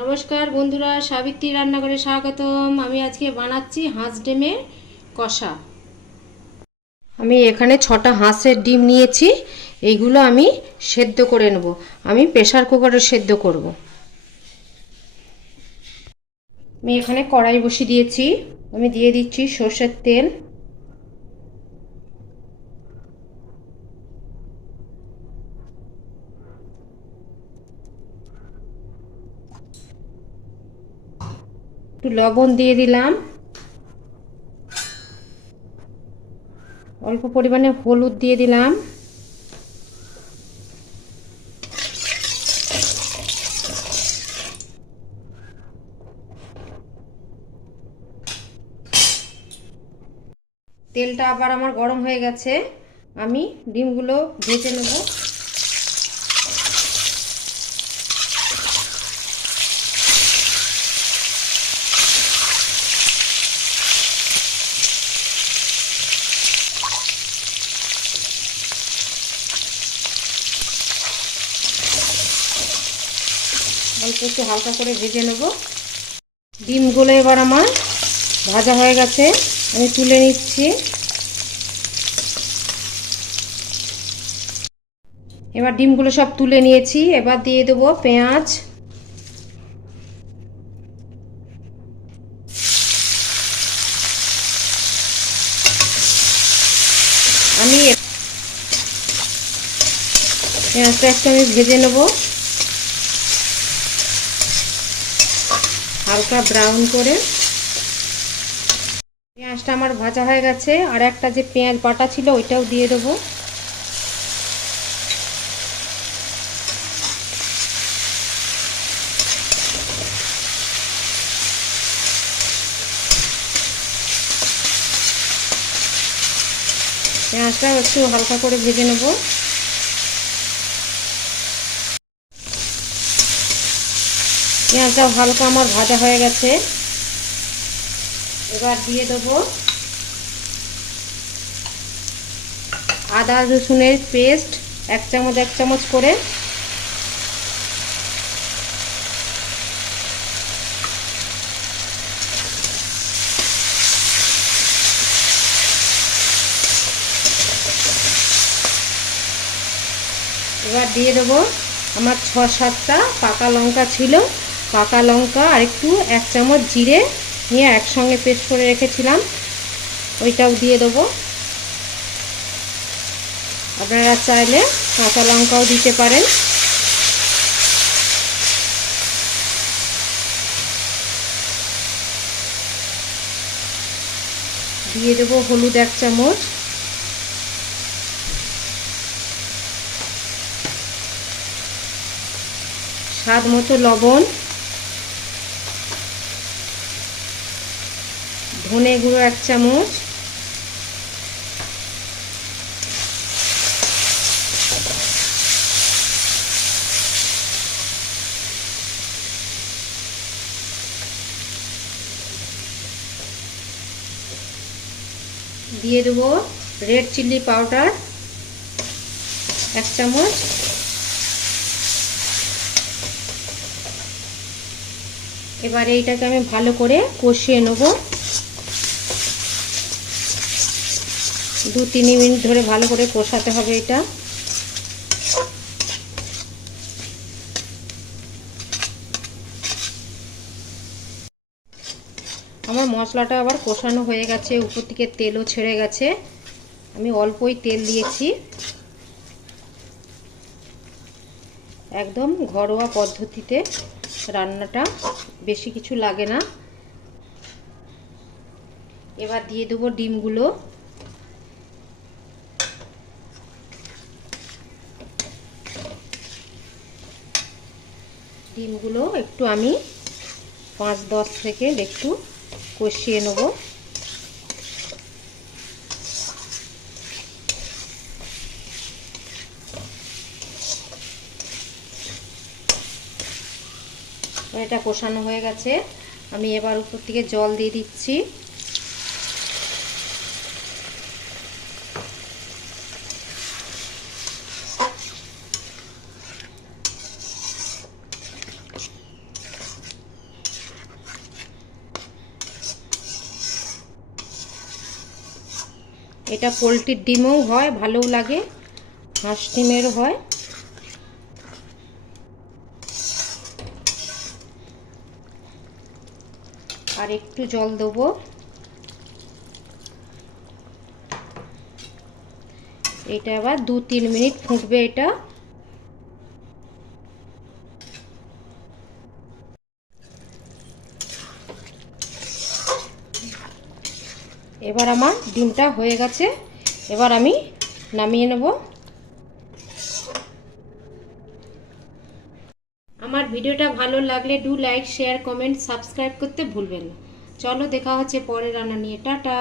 নমস্কার বন্ধুরা, সাবিত্রী রান্নাঘরে স্বাগতম। আমি আজকে বানাচ্ছি হাঁস ডিমের কষা। আমি এখানে 6টা হাঁসের ডিম নিয়েছি। এইগুলো আমি সেদ্ধ করে নেব। আমি প্রেসার কুকারে সেদ্ধ করব। আমি এখানে কড়াই বসিয়ে দিয়েছি। আমি দিয়ে দিচ্ছি সর্ষের তেল। একটু লবণ দিয়ে দিলাম, অল্প পরিমাণে হলুদ দিয়ে দিলাম, তেলটা আবার আমার গরম হয়ে গেছে। আমি ডিমগুলো ভেজে নেব। অল্প একটু হালকা করে ভেজে নেব। ডিমগুলো এবার আমার ভাজা হয়ে গেছে, আমি তুলে নিচ্ছি। এবার ডিমগুলো সব তুলে নিয়েছি। এবার দিয়ে দেবো পেঁয়াজ, আমি পেঁয়াজটা একটু ভেজে নেব হালকা ব্রাউন করে। পেঁয়াজটা আমার ভাজা হয়ে গেছে। আর একটা যে পেঁয়াজ বাটা ছিল ওইটাও দিয়ে দেবো। পেঁয়াজটা একটু হালকা করে ভেজে নেব। পেঁয়াজটা হালকা আমার ভাজা হয়ে গেছে। এবার দিয়ে দেবো আদা রসুনের পেস্ট, 1 চামচ করে। এবার দিয়ে দেবো আমার 6-7টা পাকা লঙ্কা ছিল, পাকা লঙ্কা আর একটু 1 চামচ জিরে নিয়ে একসঙ্গে পেস্ট করে রেখেছিলাম, ওইটাও দিয়ে দেবো। আপনারা চাইলে কাঁচা লঙ্কাও দিতে পারেন। দিয়ে দেবো হলুদ 1 চামচ, স্বাদ মতো লবণ, ধনে গুঁড়ো 1 চামচ, দিয়ে দেবো রেড চিলি পাউডার 1 চামচ। এবার এইটাকে আমি ভালো করে কষিয়ে নেব। 2-3 মিনিট ধরে ভালো করে কষাতে হবে এটা। আমার মশলাটা আবার কষানো হয়ে গেছে, উপর থেকে তেলও ছেড়ে গেছে। আমি অল্পই তেল দিয়েছি, একদম ঘরোয়া পদ্ধতিতে রান্নাটা, বেশি কিছু লাগে না। এবার দিয়ে দেবো ডিমগুলো। ডিমগুলো একটু আমি 5-10 সেকেন্ড একটু কষিয়ে নেব। এটা কষানো হয়ে গেছে। আমি এবার উপর থেকে জল দিয়ে দিচ্ছি। এটা পোলট্রির ডিমও হয়, ভালোও লাগে, হাঁস ডিমেরও হয়। আর একটু জল দেবো। এটা আবার 2-3 মিনিট ফুটবে এটা। এবার আমার ডিমটা হয়ে গেছে, এবার আমি নামিয়ে নেব। আমার ভিডিওটা ভালো লাগলে do like, share, comment, subscribe করতে ভুলবেন না। চলো দেখা হচ্ছে পরের রান্না নিয়ে। টাটা।